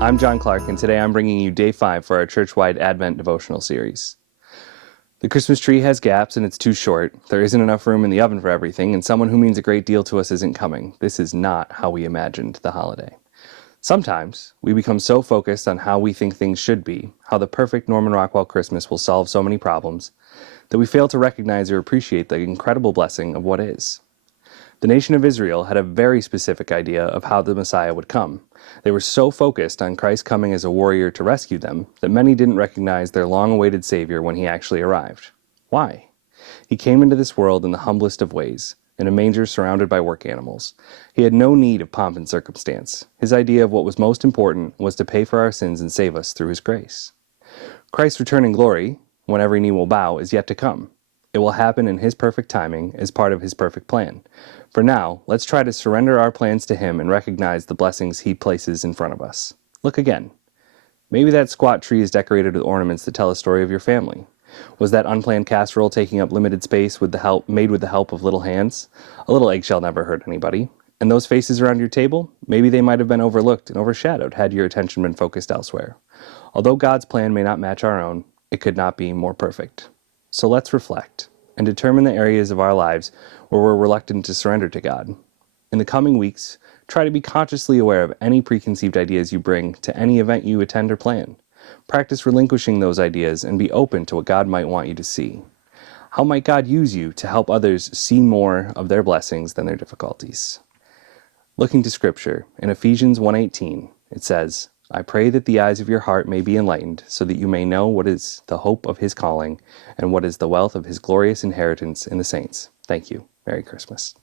I'm John Clark, and today I'm bringing you day 5 for our church-wide Advent devotional series. The Christmas tree has gaps and it's too short. There isn't enough room in the oven for everything, and someone who means a great deal to us isn't coming. This is not how we imagined the holiday. Sometimes we become so focused on how we think things should be, how the perfect Norman Rockwell Christmas will solve so many problems, that we fail to recognize or appreciate the incredible blessing of what is. The nation of Israel had a very specific idea of how the Messiah would come. They were so focused on Christ coming as a warrior to rescue them that many didn't recognize their long-awaited Savior when he actually arrived. Why? He came into this world in the humblest of ways, in a manger surrounded by work animals. He had no need of pomp and circumstance. His idea of what was most important was to pay for our sins and save us through his grace. Christ's return in glory, when every knee will bow, is yet to come. It will happen in his perfect timing as part of his perfect plan. For now, let's try to surrender our plans to him and recognize the blessings he places in front of us. Look again. Maybe that squat tree is decorated with ornaments that tell a story of your family. Was that unplanned casserole taking up limited space made with the help of little hands? A little eggshell never hurt anybody. And those faces around your table, maybe they might have been overlooked and overshadowed had your attention been focused elsewhere. Although God's plan may not match our own, it could not be more perfect. So let's reflect and determine the areas of our lives where we're reluctant to surrender to God. In the coming weeks, try to be consciously aware of any preconceived ideas you bring to any event you attend or plan. Practice relinquishing those ideas and be open to what God might want you to see. How might God use you to help others see more of their blessings than their difficulties? Looking to Scripture, in Ephesians 1:18, it says, I pray that the eyes of your heart may be enlightened, so that you may know what is the hope of his calling, and what is the wealth of his glorious inheritance in the saints. Thank you. Merry Christmas.